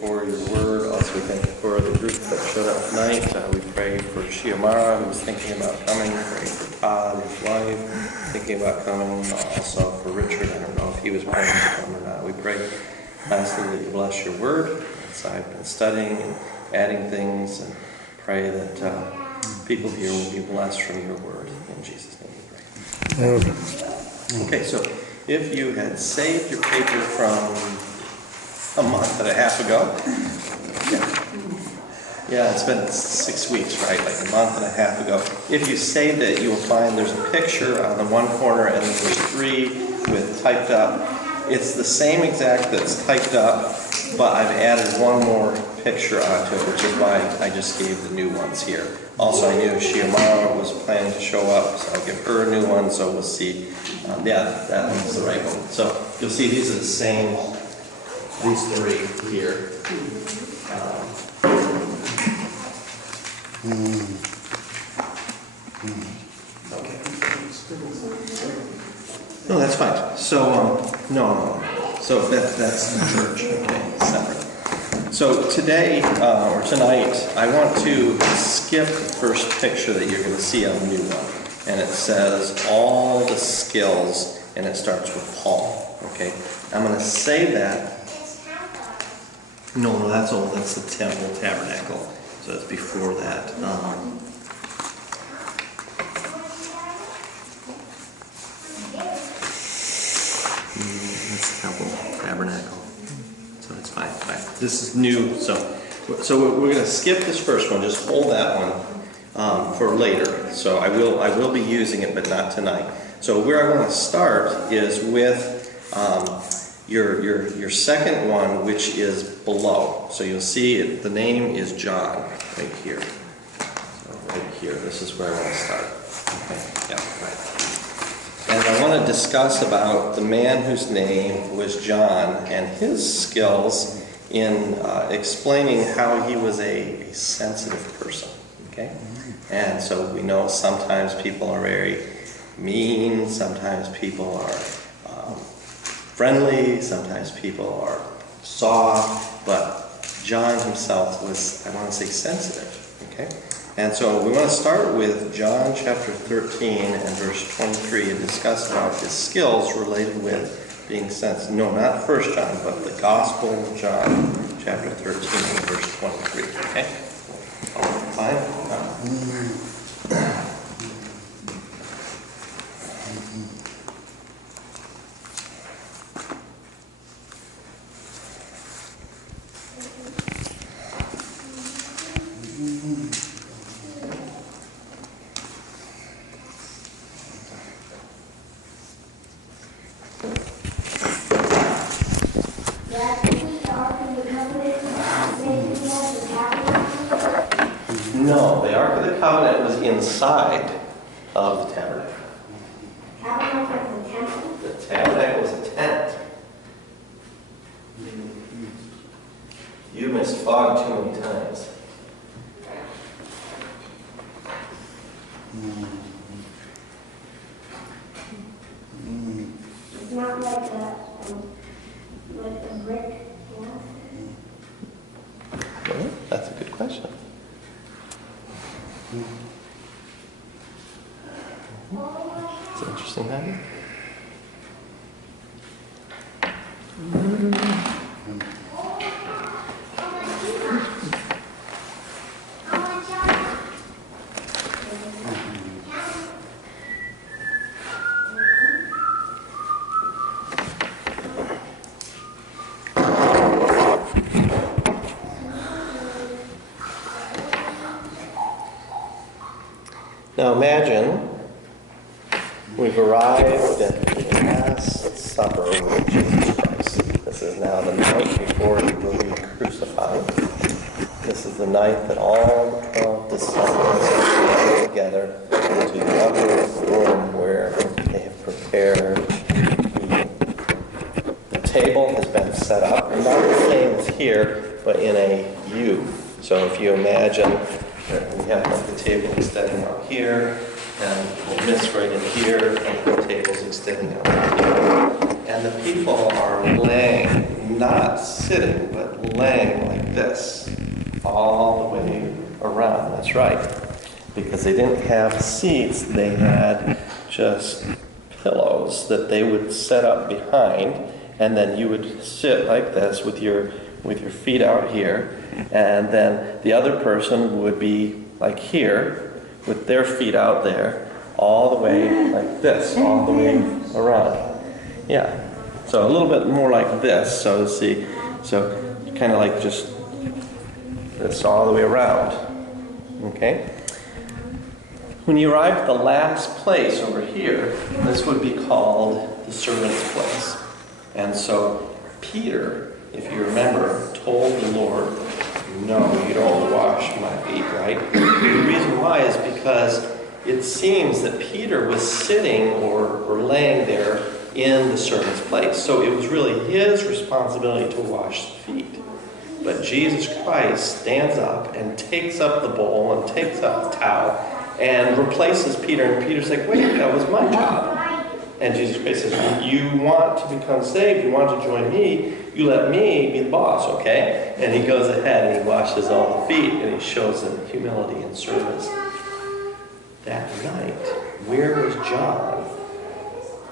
for your word. Also, we thank you for the group that showed up tonight. We pray for Shiomara, who's thinking about coming. Pray for Todd, his wife, thinking about coming. Also for Richard, I don't know if he was planning to come or not. We pray lastly that you bless your word. As I've been studying and adding things, and pray that people here will be blessed from your word. In Jesus' name we pray. Okay, so if you had saved your paper from a month and a half ago, yeah, it's been 6 weeks, right? Like a month and a half ago. If you saved it, you will find there's a picture on the one corner, and then there's 3 with typed up. It's the same exact that's typed up, but I've added one more picture onto it, which is why I just gave the new ones here. Also, I knew Shiomara was planning to show up, so I'll give her a new one, so we'll see. Yeah, that one's the right one. So you'll see these are the same, these 3 here. Okay. No, that's fine. So, no. So that's the church, okay, separate. So today, or tonight, I want to skip the first picture that you're going to see on the new one. And it says, all the skills, and it starts with Paul, okay? I'm going to say that. No, that's old. That's the temple tabernacle. So that's before that. That's temple tabernacle. So that's fine. This is new. So we're going to skip this first one. Just hold that one for later. So I will be using it, but not tonight. So where I want to start is with your second one, which is below. So you'll see the name is John right here. So right here, this is where I want to start. Okay. Yeah, right. And I want to discuss about the man whose name was John and his skills in explaining how he was a sensitive person. Okay. And so we know sometimes people are very mean, sometimes people are friendly, sometimes people are soft, but John himself was, I want to say, sensitive. Okay? And so we want to start with John chapter 13 and verse 23 and discuss about his skills related with being sensitive. No, not 1 John, but the Gospel of John chapter 13 and verse 23. Okay? Fine? No, the Ark of the Covenant was inside of the tabernacle. The tabernacle was a tent. You missed fog too many times. It's not like a brick. Well, that's a good question. It's an interesting idea. Now imagine we've arrived at the Last Supper with Jesus Christ. This is now the night before he will be crucified. This is the night that all the 12 disciples are gathered together into the upper room where they have prepared. The table has been set up, not the same as here, but in a U. So if you imagine that we have like the table extending out here, And we'll miss right in here, and the table's extending out here. And the people are laying, not sitting, but laying like this, all the way around. That's right. Because they didn't have seats, they had just pillows that they would set up behind, and then you would sit like this with your feet out here, and then the other person would be like here with their feet out there, all the way like this, all the way around. Yeah. So a little bit more like this. So see, so kind of like just this all the way around. Okay. When you arrive at the last place over here, this would be called the servant's place. And so Peter, if you remember, told the Lord, no, you don't wash my feet, right? The reason why is because it seems that Peter was sitting or laying there in the servant's place. So it was really his responsibility to wash the feet. But Jesus Christ stands up and takes up the bowl and takes up the towel and replaces Peter. And Peter's like, wait, that was my job. And Jesus Christ says, you want to become saved, you want to join me, you let me be the boss, okay? And he goes ahead and he washes all the feet and he shows them humility and service. That night, where was John?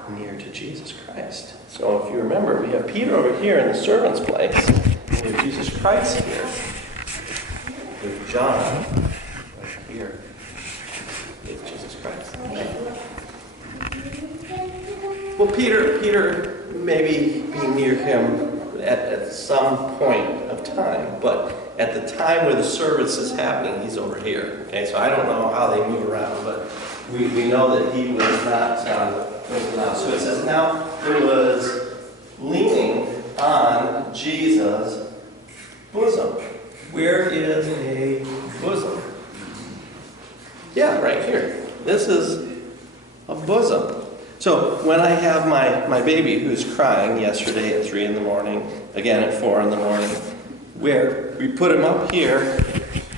Near to Jesus Christ. So if you remember, we have Peter over here in the servant's place, and we have Jesus Christ here. With John right here with Jesus Christ. Well, Peter maybe be near him at some point of time, but at the time where the service is happening, he's over here. Okay, so I don't know how they move around, but we know that he was not. So it says now he was leaning on Jesus' bosom. Where is a bosom? Yeah, right here. This is a bosom. So when I have my baby who's crying yesterday at 3 in the morning, again at 4 in the morning, where we put him up here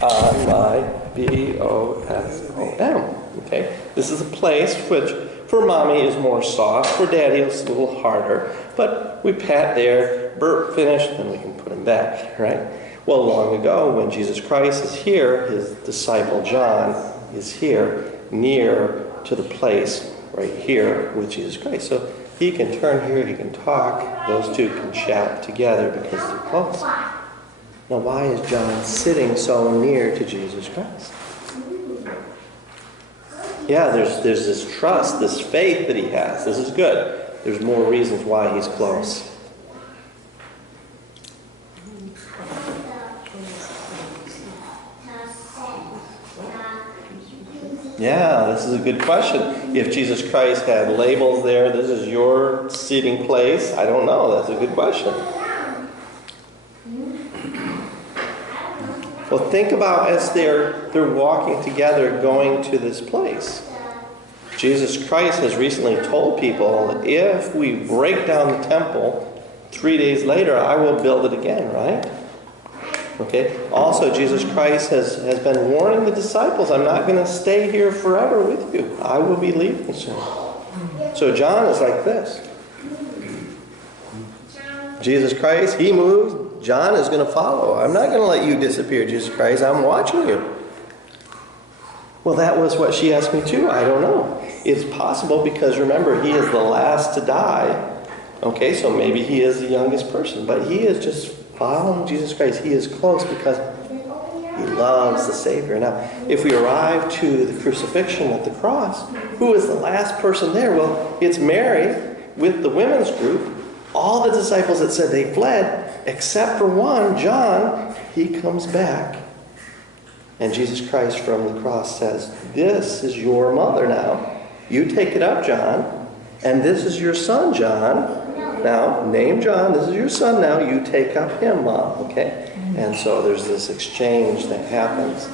on my BOSOM. Okay? This is a place which for mommy is more soft, for daddy it's a little harder. But we pat there, burp finished, then we can put him back, right? Well, long ago when Jesus Christ is here, his disciple John is here near to the place right here with Jesus Christ. So he can turn here, he can talk, those two can chat together because they're close. Now why is John sitting so near to Jesus Christ? Yeah, there's this trust, this faith that he has. This is good. There's more reasons why he's close. Yeah, this is a good question. If Jesus Christ had labels there, this is your seating place, I don't know. That's a good question. Well, think about as they're walking together going to this place. Jesus Christ has recently told people, if we break down the temple, 3 days later I will build it again, right? Okay. Also, Jesus Christ has been warning the disciples, I'm not going to stay here forever with you. I will be leaving soon. So John is like this. Jesus Christ, he moves. John is going to follow. I'm not going to let you disappear, Jesus Christ. I'm watching you. Well, that was what she asked me too. I don't know. It's possible because remember, he is the last to die. Okay, so maybe he is the youngest person. But he is just following Jesus Christ. He is close because he loves the Savior. Now, if we arrive to the crucifixion at the cross, who is the last person there? Well, it's Mary with the women's group. All the disciples that said they fled, except for one, John, he comes back. And Jesus Christ from the cross says, this is your mother now. You take it up, John. And this is your son, John. Now, name John. This is your son now. You take up him, Mom. Okay? And so there's this exchange that happens.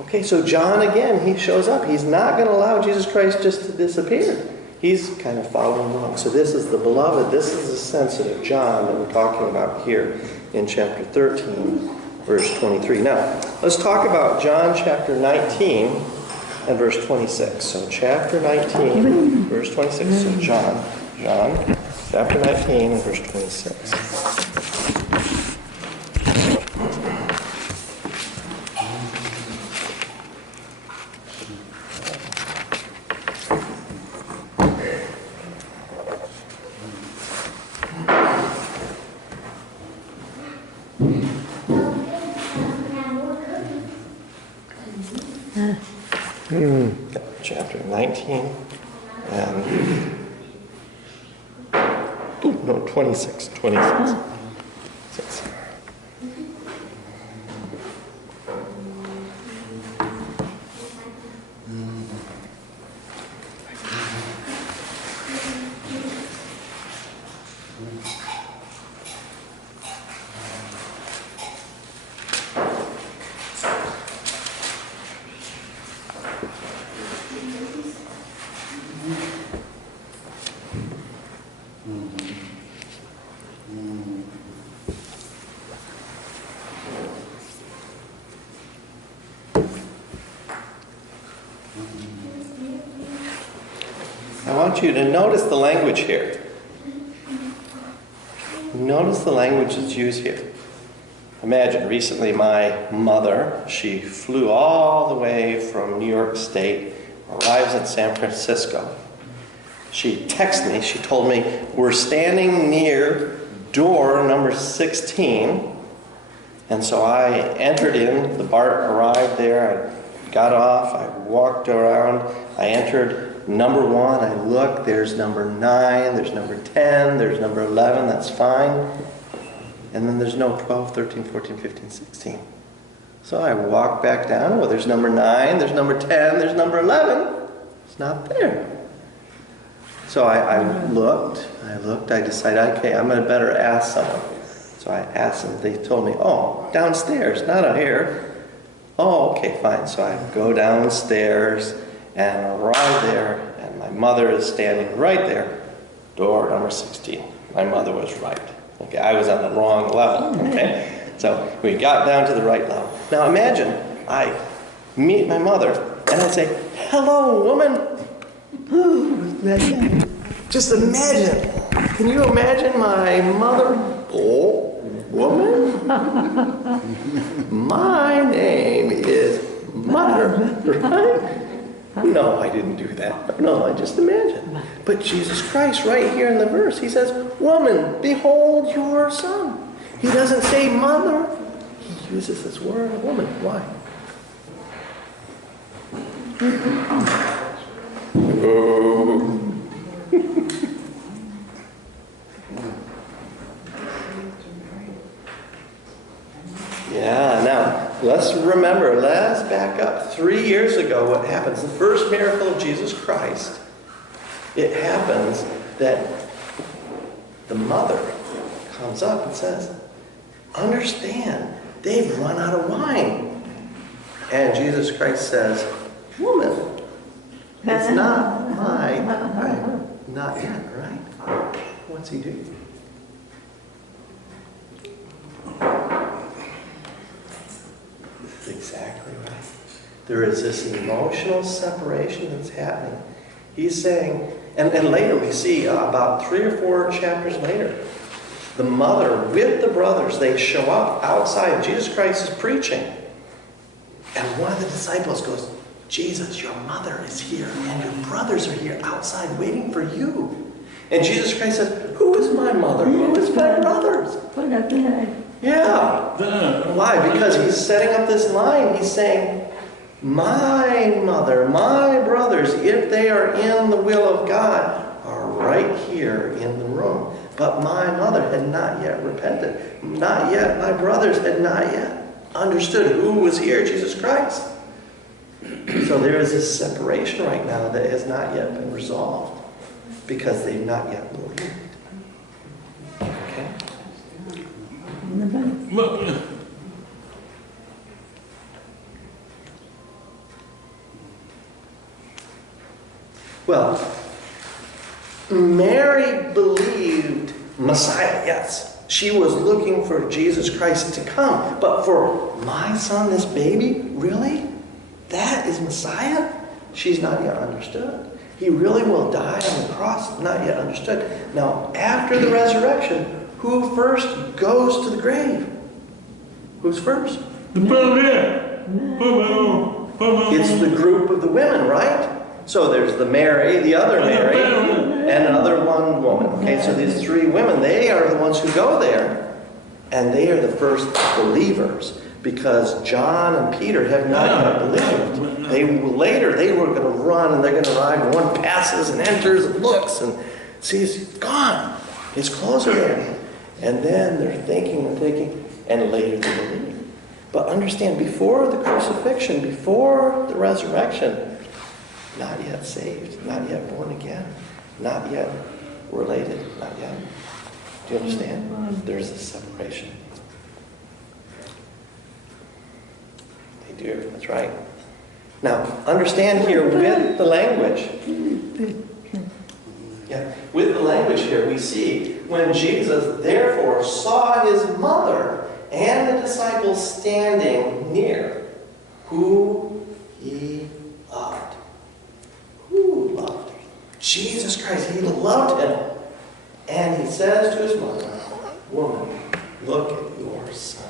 Okay, so John, again, he shows up. He's not going to allow Jesus Christ just to disappear. He's kind of following along. So this is the beloved. This is the sensitive John that we're talking about here in chapter 13, verse 23. Now, let's talk about John chapter 19, and verse 26. So chapter 19, verse 26. So John, chapter 19 and verse 26. Chapter 19 and 26. 26. I want you to notice the language here. Notice the language that's used here. Imagine, recently my mother, she flew all the way from New York State, arrives in San Francisco. She texted me, she told me, we're standing near door number 16. And so I entered in, the BART arrived there, I got off, I walked around, I entered number 1, I look, there's number 9, there's number 10, there's number 11, that's fine. And then there's no 12, 13, 14, 15, 16. So I walk back down, well, there's number 9, there's number 10, there's number 11. It's not there. So I looked, I decided, okay, I'm going to better ask someone. So I asked them, they told me, oh, downstairs, not out here. Oh, okay, fine. So I go downstairs and arrive there, and my mother is standing right there, door number 16. My mother was right. Okay, I was on the wrong level. Okay, so we got down to the right level. Now imagine I meet my mother, and I say, "Hello, woman." Just imagine. Can you imagine my mother? Oh, woman. My name is Mother, right? No, I didn't do that. No, I just imagined. But Jesus Christ, right here in the verse, he says, woman, behold your son. He doesn't say mother. He uses this word, woman. Why? Oh. Yeah, now, let's remember, let's back up. 3 years ago, what happens? The first miracle of Jesus Christ, it happens that the mother comes up and says, understand, they've run out of wine. And Jesus Christ says, woman, it's not my time. Not yet, right? What's he do? Exactly right. There is this emotional separation that's happening. He's saying, and later we see about 3 or 4 chapters later, the mother with the brothers, they show up outside. Jesus Christ is preaching. And one of the disciples goes, Jesus, your mother is here and your brothers are here outside waiting for you. And Jesus Christ says, who is my mother? Who is my brothers? Yeah. Why? Because he's setting up this line. He's saying, my mother, my brothers, if they are in the will of God, are right here in the room. But my mother had not yet repented. Not yet. My brothers had not yet understood who was here, Jesus Christ. So there is this separation right now that has not yet been resolved because they've not yet believed. Okay? Well, Mary believed Messiah, yes. She was looking for Jesus Christ to come. But for my son, this baby, really? That is Messiah? She's not yet understood. He really will die on the cross, not yet understood. Now, after the resurrection, who first goes to the grave? Who's first? It's the group of the women, right? So there's the Mary, the other Mary, and another one woman. Okay, so these three women, they are the ones who go there. And they are the first believers. Because John and Peter have not yet believed. Later they were going to run and they're going to ride. One passes and enters and looks and sees, gone. His clothes are there. And then they're thinking and thinking, and later they believe. But understand, before the crucifixion, before the resurrection, not yet saved, not yet born again, not yet related, not yet. Do you understand? There's a separation. They do, that's right. Now, understand here with the language. Yeah, with the language here, we see when Jesus therefore saw his mother and the disciples standing near, who he loved. Who loved him? Jesus Christ, he loved him. And he says to his mother, woman, look at your son.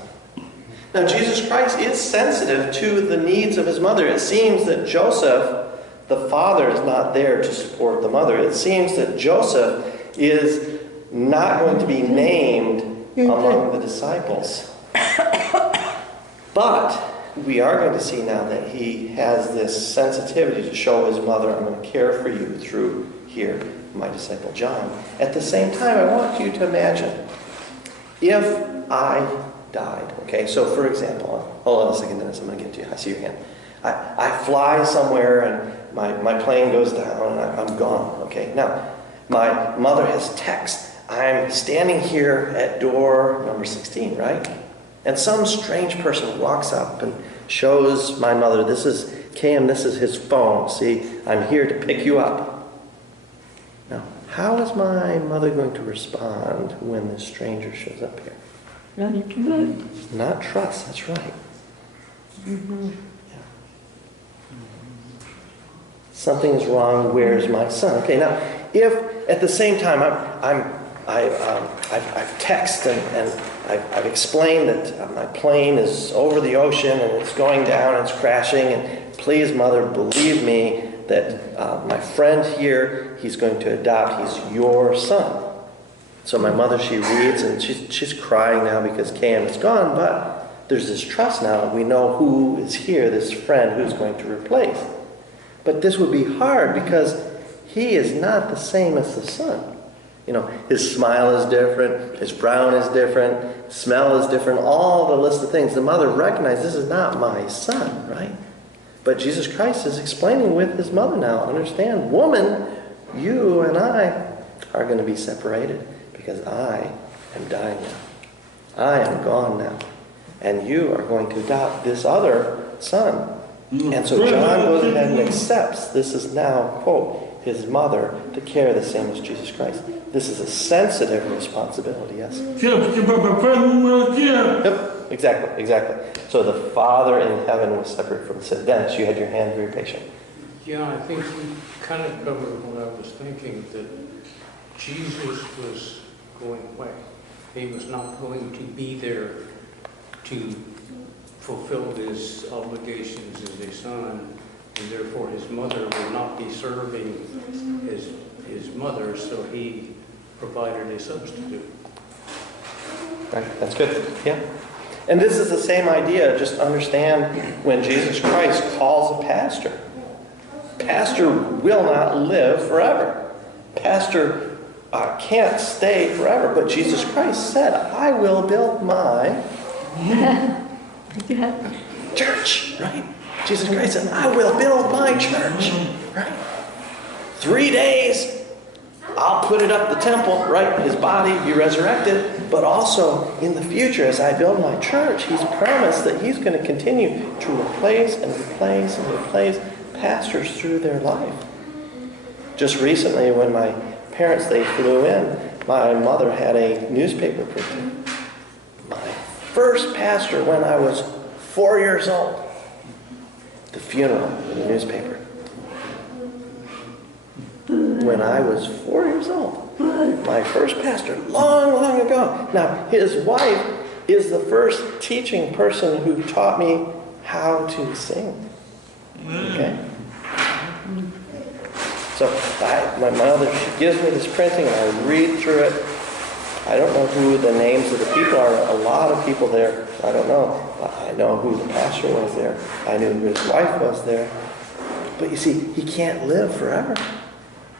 Now, Jesus Christ is sensitive to the needs of his mother. It seems that Joseph, the father, is not there to support the mother. It seems that Joseph is not going to be named among the disciples. But we are going to see now that he has this sensitivity to show his mother, I'm going to care for you through here, my disciple John. At the same time, I want you to imagine, if I died, okay, so for example, hold on a second, Dennis, I'm going to get to you. I see your hand. I fly somewhere and my plane goes down and I'm gone, okay. Now, my mother has text. I'm standing here at door number 16, right? And some strange person walks up and shows my mother, this is Cam, this is his phone. See, I'm here to pick you up. Now, how is my mother going to respond when this stranger shows up here? Not trust, that's right. Yeah. Something's wrong, where's my son? Okay, now, if at the same time I've texted and I've explained that my plane is over the ocean and it's going down and it's crashing, and please, mother, believe me that my friend here, he's going to adopt, he's your son. So my mother, she reads and she's crying now because Cam is gone, but there's this trust now. We know who is here, this friend who's going to replace. But this would be hard because he is not the same as the son. You know, his smile is different, his frown is different, smell is different, all the list of things. The mother recognized this is not my son, right? But Jesus Christ is explaining with his mother now, understand, woman, you and I are going to be separated because I am dying now. I am gone now. And you are going to adopt this other son. And so John goes ahead and accepts this is now, quote, his mother to carry the same as Jesus Christ. This is a sensitive responsibility, yes? Yep, exactly. So the Father in heaven was separate from sin. Dennis, you had your hand very patient. Yeah, I think you kind of covered what I was thinking, that Jesus was going away. He was not going to be there to fulfill his obligations as a son, and therefore his mother will not be serving his mother, so he provided a substitute. Right, that's good. Yeah. And this is the same idea, just understand when Jesus Christ calls a pastor. Pastor will not live forever. Pastor can't stay forever, but Jesus Christ said, I will build my church, right? Jesus Christ said, I will build my church, right? 3 days, I'll put it up the temple, right? His body be resurrected. But also, in the future, as I build my church, he's promised that he's going to continue to replace and replace and replace pastors through their life. Just recently, when my parents, they flew in, my mother had a newspaper printed. My first pastor when I was 4 years old. The funeral in the newspaper. when I was 4 years old. My first pastor, long, long ago. Now, his wife is the first teaching person who taught me how to sing. Okay? So, my mother, she gives me this printing, and I read through it. I don't know who the names of the people are. A lot of people there. I don't know. I know who the pastor was there. I knew who his wife was there. But you see, he can't live forever.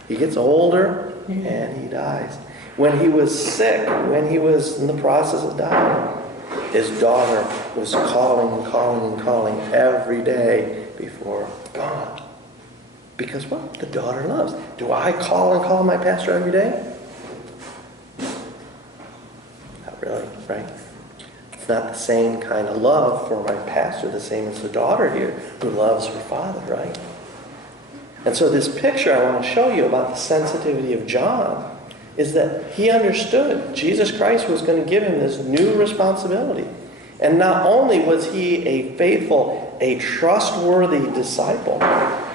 He gets older and he dies. When he was sick, when he was in the process of dying, his daughter was calling and calling and calling every day before God. Because what? The daughter loves. Do I call and call my pastor every day? Not really, right? It's not the same kind of love for my pastor, the same as the daughter here who loves her father, right? And so this picture I want to show you about the sensitivity of John is that he understood Jesus Christ was going to give him this new responsibility. And not only was he a faithful, a trustworthy disciple,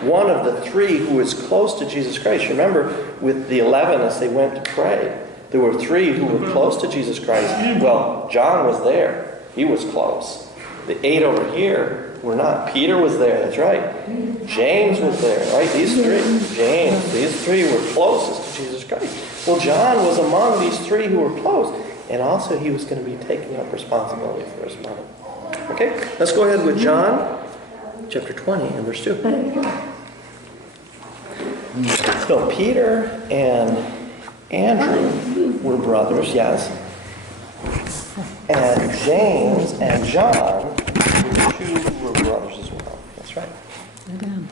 one of the three who was close to Jesus Christ. Remember with the 11 as they went to pray, there were three who were close to Jesus Christ. Well, John was there. He was close. The 8 over here were not. Peter was there, that's right. James was there, right? These three. James, these three were closest to Jesus Christ. Well, John was among these three who were close. And also he was going to be taking up responsibility for his mother. Okay, let's go ahead with John chapter 20 and verse 2. So Peter and Andrew were brothers, yes. And James and John were two who were brothers as well. That's right. Again.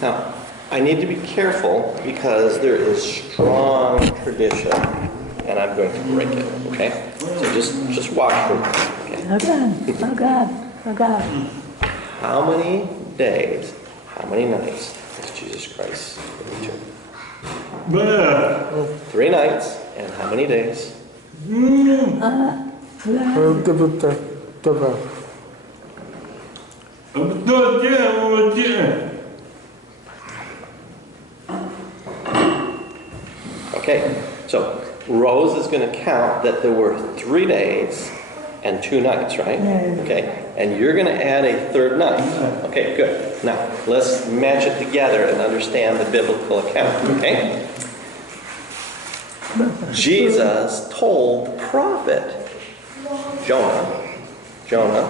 Now, I need to be careful because there is strong tradition, and I'm going to break it, okay? So just watch for me, okay? Oh God, oh God, oh God. How many days, how many nights is Jesus Christ returned? 3 nights, and how many days? Okay, so Rose is going to count that there were 3 days and 2 nights, right? Okay, and you're going to add a 3rd night. Okay, good. Now, let's match it together and understand the biblical account, okay? Jesus told the prophet, Jonah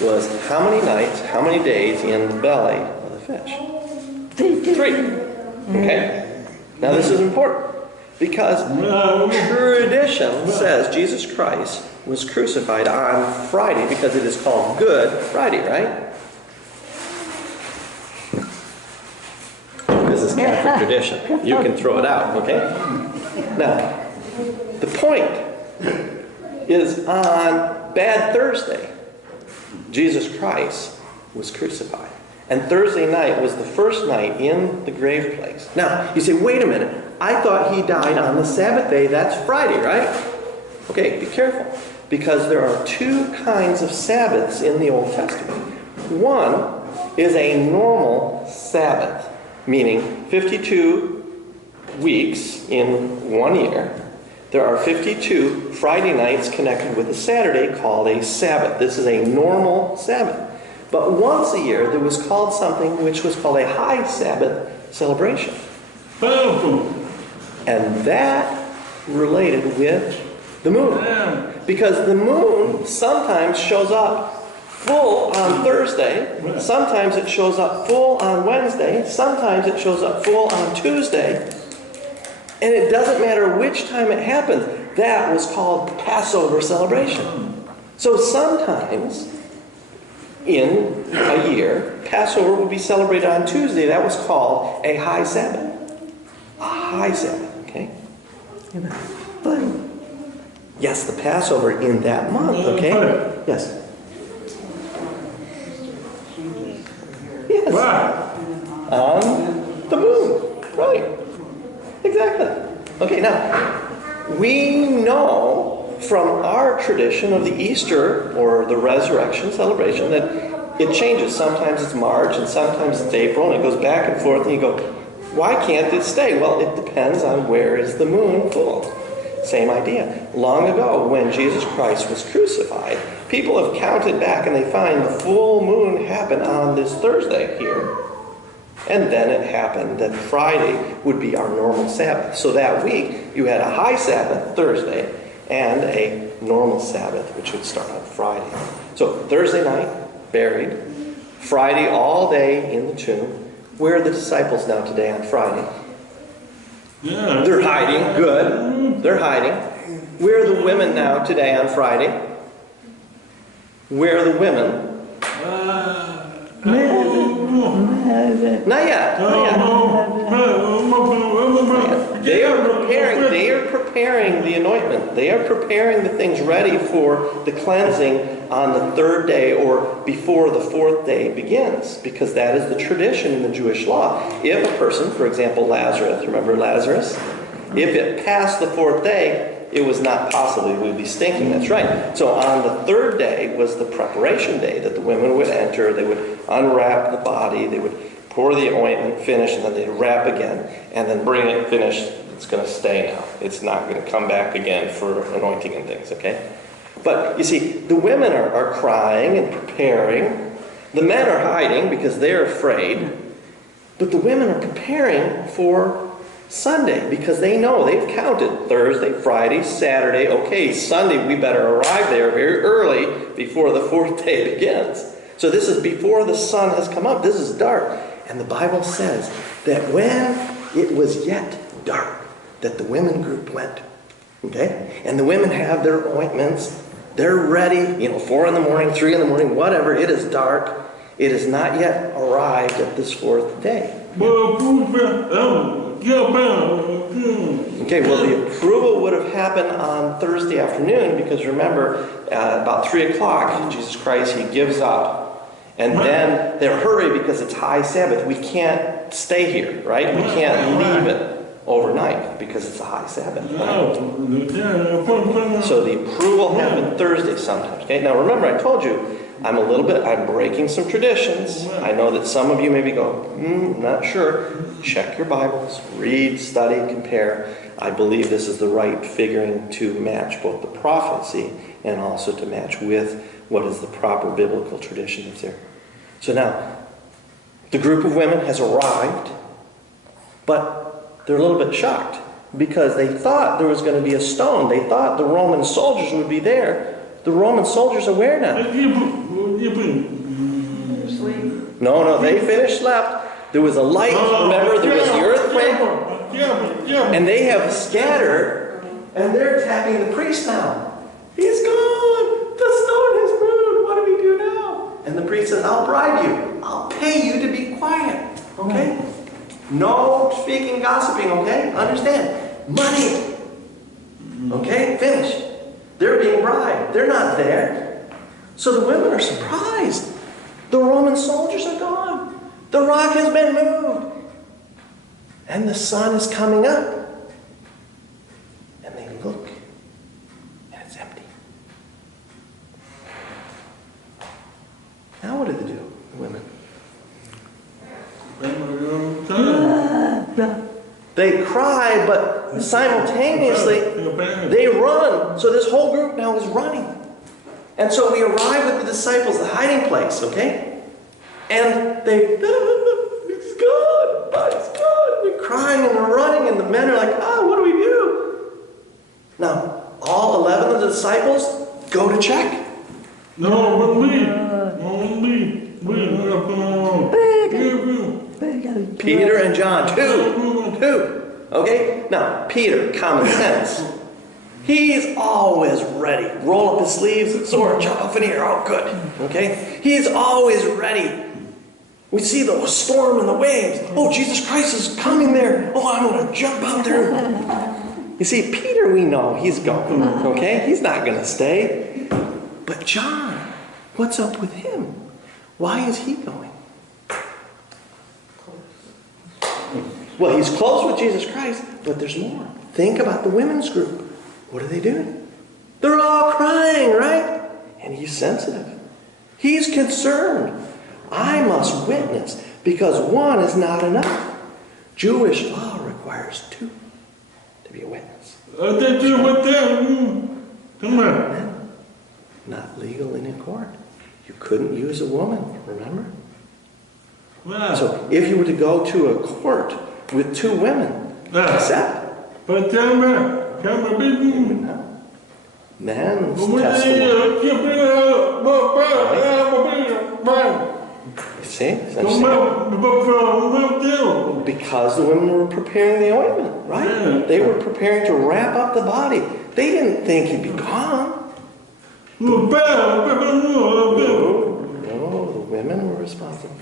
was how many nights, how many days in the belly of the fish? 3. Okay? Now this is important because tradition says Jesus Christ was crucified on Friday because it is called Good Friday, right? This is Catholic tradition. You can throw it out, okay? Now, the point is on Bad Thursday, Jesus Christ was crucified. And Thursday night was the first night in the grave place. Now, you say, wait a minute. I thought he died on the Sabbath day. That's Friday, right? Okay, be careful. Because there are 2 kinds of Sabbaths in the Old Testament. One is a normal Sabbath. meaning 52 weeks in 1 year. There are 52 Friday nights connected with a Saturday called a Sabbath. This is a normal Sabbath. But once a year, there was called something which was called a high Sabbath celebration. And that related with the moon. Because the moon sometimes shows up full on Thursday, sometimes it shows up full on Wednesday, sometimes it shows up full on Tuesday, and it doesn't matter which time it happens. That was called Passover celebration. So sometimes in a year, Passover would be celebrated on Tuesday. That was called a high Sabbath. A high Sabbath, okay? But yes, the Passover in that month, okay? Yes. Yes. On the moon. Right. Exactly. Okay, now, we know from our tradition of the Easter or the resurrection celebration that it changes. Sometimes it's March and sometimes it's April, and it goes back and forth, and you go, why can't it stay? Well, it depends on where is the moon full. Same idea. Long ago, when Jesus Christ was crucified, people have counted back and they find the full moon happened on this Thursday here. And then it happened that Friday would be our normal Sabbath. So that week, you had a high Sabbath, Thursday, and a normal Sabbath, which would start on Friday. So Thursday night, buried. Friday all day in the tomb. Where are the disciples now today on Friday? They're hiding. Good. They're hiding. Where are the women now today on Friday? Where are the women? Not yet. They are preparing the anointment. They are preparing the things ready for the cleansing on the third day or before the fourth day begins, because that is the tradition in the Jewish law. If a person, for example, Lazarus, remember Lazarus? If it passed the fourth day, it was not possible. It would be stinking. That's right. So on the third day was the preparation day that the women would enter. They would unwrap the body. They would pour the ointment, finish, and then they'd wrap again, and then bring it finished. It's going to stay now. It's not going to come back again for anointing and things, okay? But you see, the women are crying and preparing. The men are hiding because they're afraid. But the women are preparing for Sunday, because they know they've counted Thursday, Friday, Saturday. Okay, Sunday, we better arrive there very early before the fourth day begins. So this is before the sun has come up. This is dark. And the Bible says that when it was yet dark, that the women group went. Okay? And the women have their ointments. They're ready, 4 in the morning, 3 in the morning, whatever. It is dark. It has not yet arrived at this fourth day. Okay, well, the approval would have happened on Thursday afternoon, because remember, about 3 o'clock, Jesus Christ, he gives up. And then they're hurry because it's high Sabbath. We can't stay here, right? We can't leave it overnight because it's a high Sabbath. Right? So the approval happened Thursday sometimes. Okay, now remember, I told you, I'm breaking some traditions. I know that some of you maybe go, not sure. Check your Bibles, read, study, compare. I believe this is the right figuring to match both the prophecy and also to match with what is the proper biblical tradition that's there. So now, the group of women has arrived, but they're a little bit shocked because they thought there was going to be a stone. They thought the Roman soldiers would be there. The Roman soldiers are where now? No, they finished slept. There was a light, remember, there was the earthquake. And they have scattered, and they're attacking the priest now. He's gone! The stone has moved! What do we do now? And the priest says, I'll bribe you. I'll pay you to be quiet. Okay? No speaking, gossiping, okay? Understand? Money. Okay? Finished. They're being bribed. They're not there. So the women are surprised. The Roman soldiers are gone. The rock has been moved. And the sun is coming up. And they look, and it's empty. Now what do they do, the women? They cry, but simultaneously they run. So this whole group now is running. And so we arrive at the disciples, the hiding place, okay? And they, it's God, it's God. They're crying and they're running, and the men are like, what do we do? Now, all 11 of the disciples go to check. No, but me. Peter and John, two. Okay? Now, Peter, common sense. He's always ready. Roll up his sleeves, sword, chop off an ear. Oh, good. Okay? He's always ready. We see the storm and the waves. Oh, Jesus Christ is coming there. Oh, I'm going to jump out there. You see, Peter, we know he's going. Okay? He's not going to stay. But John, what's up with him? Why is he going? Well, he's close with Jesus Christ, but there's more. Think about the women's group. What are they doing? They're all crying, right? And he's sensitive. He's concerned. I must witness, because one is not enough. Jewish law requires two to be a witness. Come on. Men, not legal in a court. You couldn't use a woman, remember? So if you were to go to a court with two women, accept. But tell me, No. Man's testimony. You see? Because the women were preparing the ointment, right? They were preparing to wrap up the body. They didn't think he'd be gone. No, the women were responsible.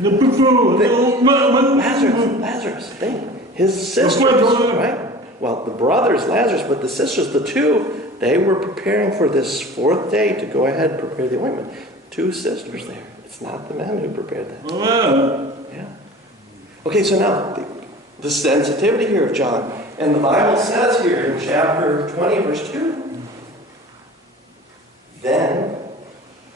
Lazarus, think. His sisters, right? Well, the brothers, Lazarus, but the sisters, the two, they were preparing for this fourth day to go ahead and prepare the ointment. Two sisters there. It's not the men who prepared that. Yeah. Okay, so now, the sensitivity here of John. And the Bible says here in chapter 20, verse 2, then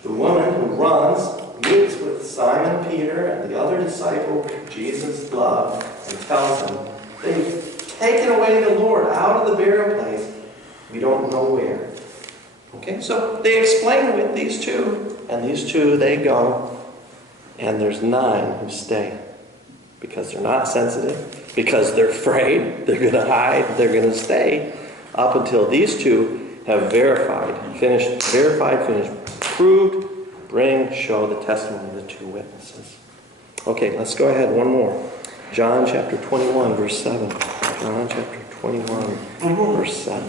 the woman who runs meets with Simon Peter and the other disciple Jesus loved and tells him, they've taken away the Lord out of the burial place. We don't know where. Okay, so they explain with these two, and these two, they go, and there's 9 who stay. Because they're not sensitive, because they're afraid, they're going to hide, they're going to stay, up until these two have finished, proved, show the testimony of the two witnesses. Okay, let's go ahead, one more. John chapter 21, verse 7. John chapter 21, verse 7.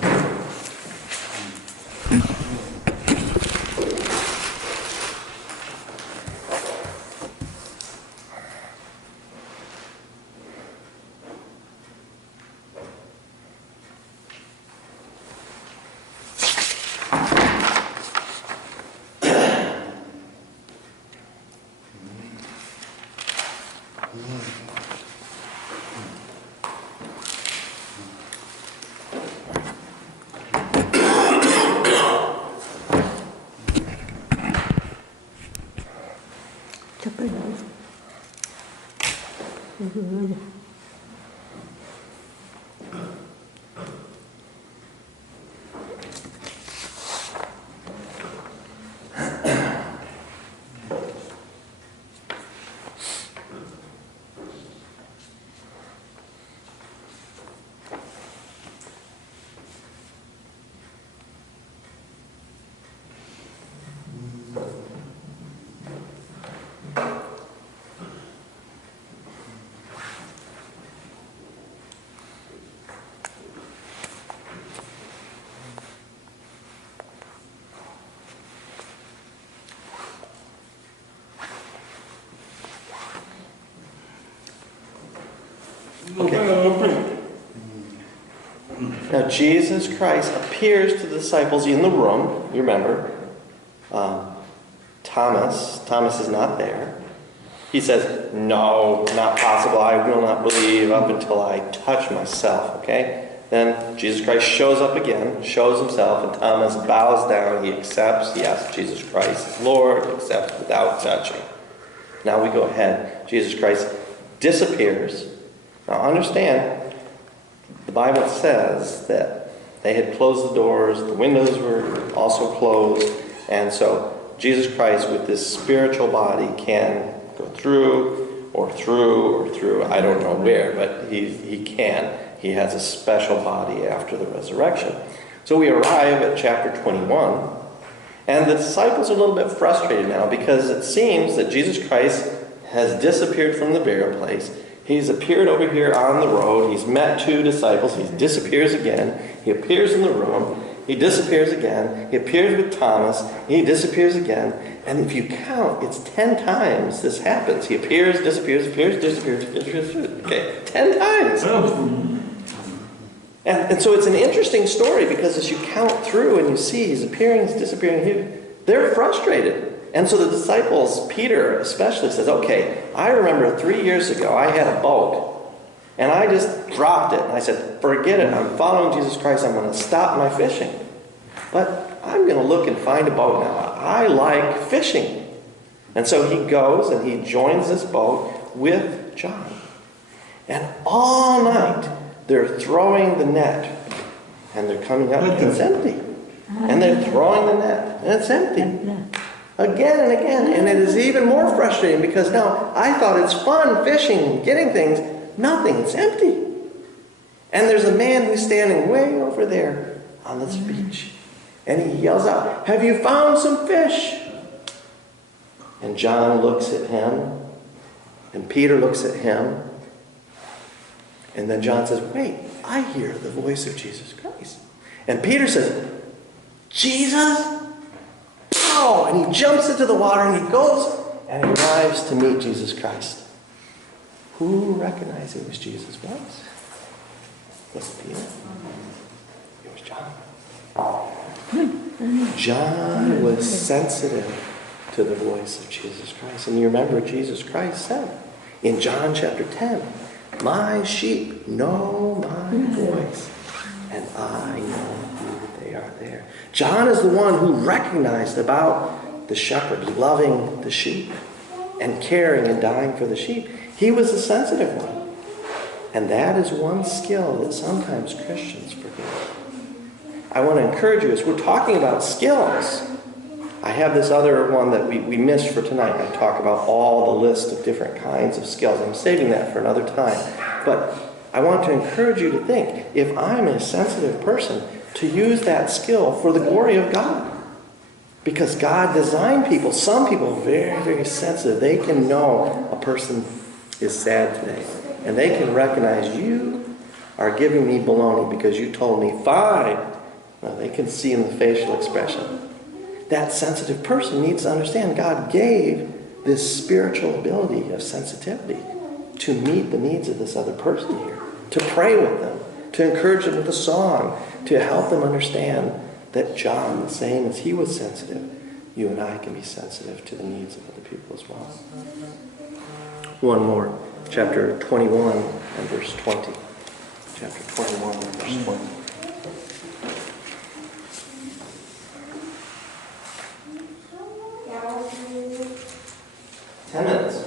Now Jesus Christ appears to the disciples in the room. You remember, Thomas is not there. He says, no, not possible. I will not believe up until I touch myself. Okay? Then Jesus Christ shows up again, shows himself, and Thomas bows down. He accepts, yes, Jesus Christ is Lord, accepts without touching. Now we go ahead. Jesus Christ disappears. Now understand, the Bible says that they had closed the doors, the windows were also closed, and so Jesus Christ with this spiritual body can go through, I don't know where, but he can. He has a special body after the resurrection. So we arrive at chapter 21, and the disciples are a little bit frustrated now because it seems that Jesus Christ has disappeared from the burial place. He's appeared over here on the road. He's met 2 disciples. He disappears again. He appears in the room. He disappears again. He appears with Thomas. He disappears again. And if you count, it's 10 times this happens. He appears, disappears, appears, disappears, disappears. Okay, 10 times. And so it's an interesting story because as you count through and you see he's appearing, he's disappearing, they're frustrated. And so the disciples, Peter especially, says, okay, I remember 3 years ago I had a boat and I just dropped it. And I said, forget it, I'm following Jesus Christ, I'm going to stop my fishing. But I'm going to look and find a boat now. I like fishing. And so he goes and he joins this boat with John. And all night they're throwing the net and they're coming up and it's empty. And they're throwing the net and it's empty. Again and again. And it is even more frustrating because now I thought it's fun fishing, getting things. Nothing. It's empty. And there's a man who's standing way over there on this beach. And he yells out, have you found some fish? And John looks at him. And Peter looks at him. And then John says, wait, I hear the voice of Jesus Christ. And Peter says, Jesus? Oh! And he jumps into the water and he goes and he arrives to meet Jesus Christ. Who recognized it was Jesus was? Was it Peter? It was John. John was sensitive to the voice of Jesus Christ. And you remember Jesus Christ said in John chapter 10, my sheep know my voice, and I know who they are there. John is the one who recognized about the shepherd loving the sheep and caring and dying for the sheep. He was a sensitive one. And that is one skill that sometimes Christians forget. I want to encourage you as we're talking about skills. I have this other one that we missed for tonight. I talk about all the list of different kinds of skills. I'm saving that for another time. But I want to encourage you to think, if I'm a sensitive person, to use that skill for the glory of God. Because God designed people, some people very, very sensitive. They can know a person is sad today. And they can recognize you are giving me baloney because you told me 5. Now, they can see in the facial expression. That sensitive person needs to understand God gave this spiritual ability of sensitivity to meet the needs of this other person here, to pray with them, to encourage them with a song, to help them understand that John, the same as he was sensitive, you and I can be sensitive to the needs of other people as well. One more, chapter 21 and verse 20. Chapter 21 and verse 20. 10 minutes.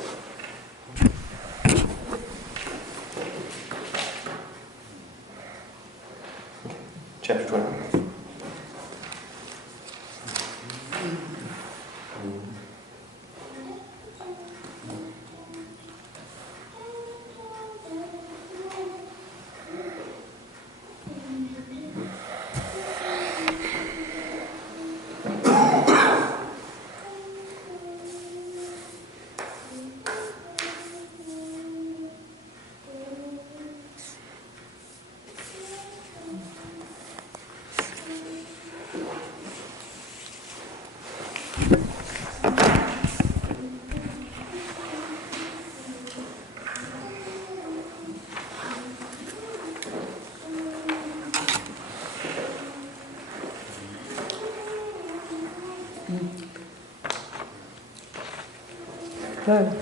Chapter 21. Good.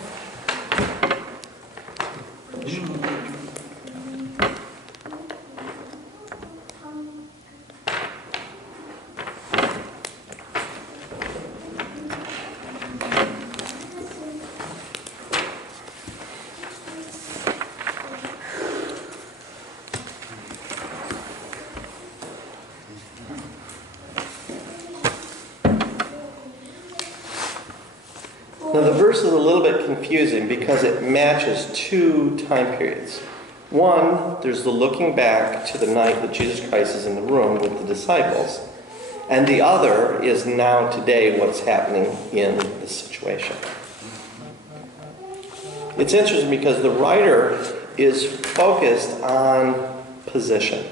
Now the verse is a little bit confusing because it matches two time periods. One, there's the looking back to the night that Jesus Christ is in the room with the disciples. And the other is now today what's happening in the situation. It's interesting because the writer is focused on position.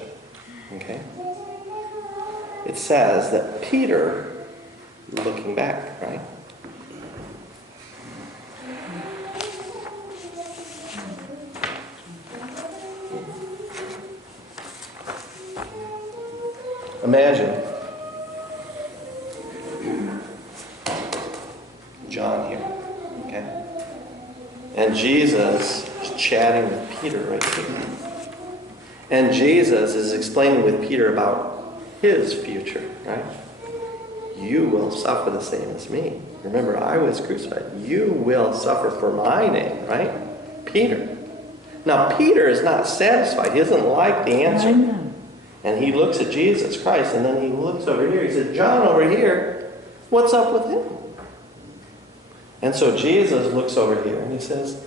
Okay? It says that Peter, looking back, right? Imagine John here, okay? And Jesus is chatting with Peter right here. And Jesus is explaining with Peter about his future, right? You will suffer the same as me. Remember, I was crucified. You will suffer for my name, right? Peter. Now, Peter is not satisfied. He doesn't like the answer. I know. And he looks at Jesus Christ, and then he looks over here. He says, John over here, what's up with him? And so Jesus looks over here, and he says,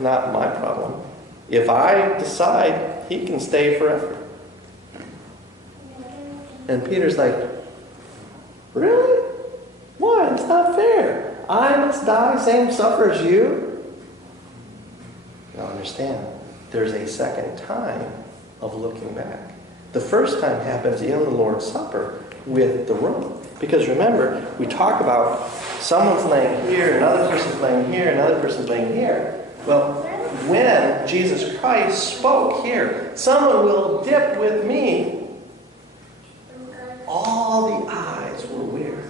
not my problem. If I decide, he can stay forever. And Peter's like, really? Why? It's not fair. I must die, same suffer as you? Now understand, there's a second time of looking back. The first time happens in the Lord's Supper with the room. Because remember, we talk about someone's laying here, another person's laying here, another person's laying here. Well, when Jesus Christ spoke here, someone will dip with me, all the eyes were where?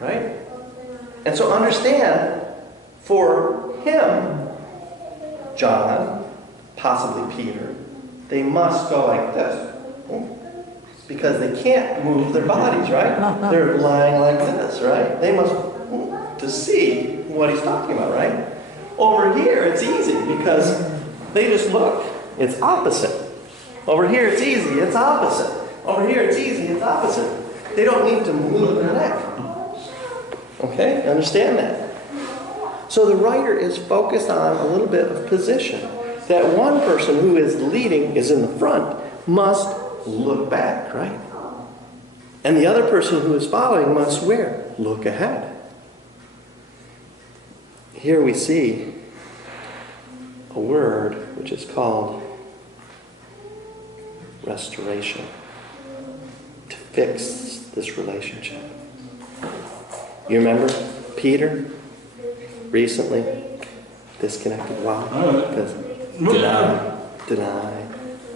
Right? And so understand, for him, John, possibly Peter, they must go like this. Because they can't move their bodies, right? They're lying like this, right? They must, to see what he's talking about, right? Over here, it's easy because they just look. It's opposite. Over here, it's easy. It's opposite. Over here, it's easy. It's opposite. They don't need to move their neck. Okay? Understand that? So the writer is focused on a little bit of position. That one person who is leading is in the front must look back, right? And the other person who is following must where? Look ahead. Here we see a word which is called restoration. To fix this relationship. You remember Peter recently disconnected? Wow. Because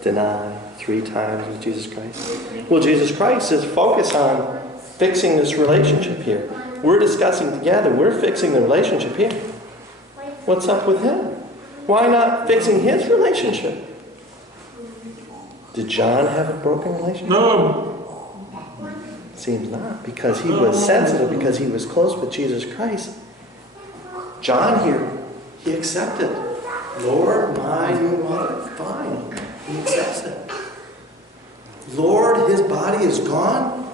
deny 3 times with Jesus Christ. Well, Jesus Christ is focused on fixing this relationship here. We're discussing together. We're fixing the relationship here. What's up with him? Why not fixing his relationship? Did John have a broken relationship? No. Seems not, because he was sensitive, because he was close with Jesus Christ. John here, he accepted. Lord, my new mother, fine. He accepts it. Lord, his body is gone.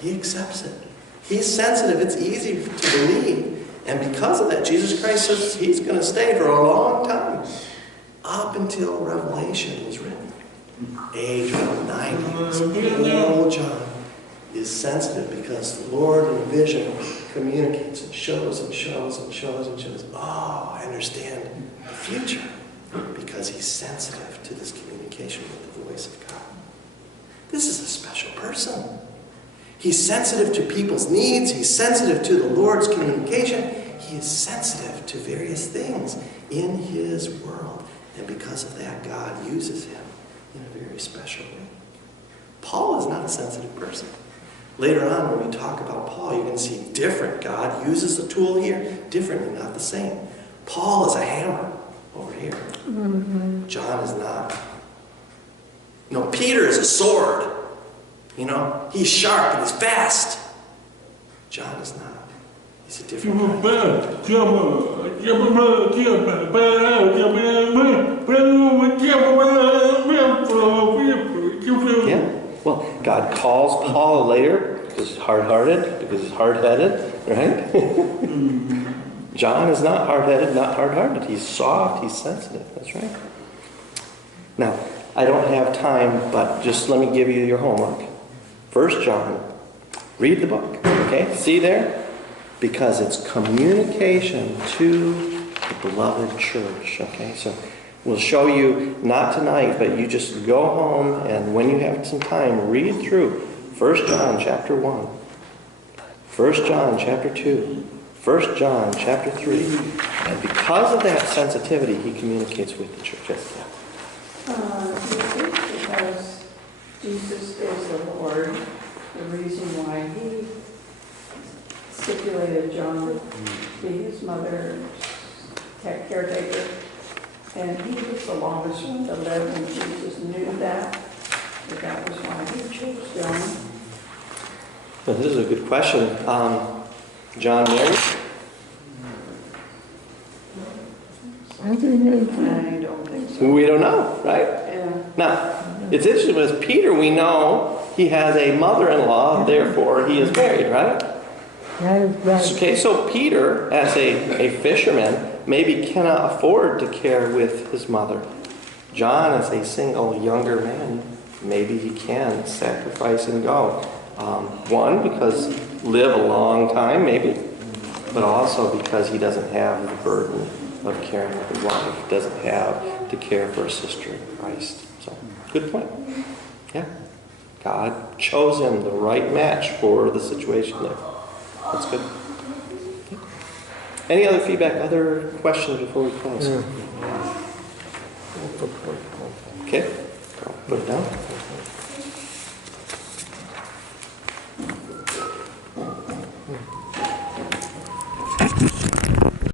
He accepts it. He's sensitive. It's easy to believe. And because of that, Jesus Christ says he's going to stay for a long time. Up until Revelation was written. Age around 90. Old John is sensitive because the Lord in vision communicates and shows and shows and shows and shows. Oh, I understand the future. Because he's sensitive to this communication with the voice of God. This is a special person. He's sensitive to people's needs. He's sensitive to the Lord's communication. He is sensitive to various things in his world. And because of that, God uses him in a very special way. Paul is not a sensitive person. Later on, when we talk about Paul, you're going to see different. God uses the tool here differently, not the same. Paul is a hammer over here. John is not. No, Peter is a sword. You know, he's sharp and he's fast. John is not. He's a different kind. Yeah. Well, God calls Paul later because he's hard-hearted, because he's hard-headed, right? John is not hard-headed, not hard-hearted. He's soft, he's sensitive. That's right. Now, I don't have time, but just let me give you your homework. 1 John. Read the book. Okay? See there? Because it's communication to the beloved church. Okay? So we'll show you, not tonight, but you just go home and when you have some time, read through 1 John chapter 1, 1 John chapter 2, 1 John chapter 3. And because of that sensitivity, he communicates with the church. Yes, yeah. Because Jesus is the Lord, the reason why he stipulated John to be his mother's caretaker. And he was the longest one to live, and Jesus knew that. But that was why he chose John. Well, this is a good question. John married? I don't think so. We don't know, right? Yeah. Now, it's interesting with Peter, we know he has a mother-in-law, therefore he is married, right? That is right. Okay, so Peter, as a fisherman, maybe cannot afford to care with his mother. John, as a single younger man, maybe he can sacrifice and go. One, because live a long time, maybe, but also because he doesn't have the burden of caring for his wife. He doesn't have to care for a sister in Christ. So, good point. Yeah. God chose him the right match for the situation there. That's good. Any other feedback, other questions before we close? Okay, I'll put it down.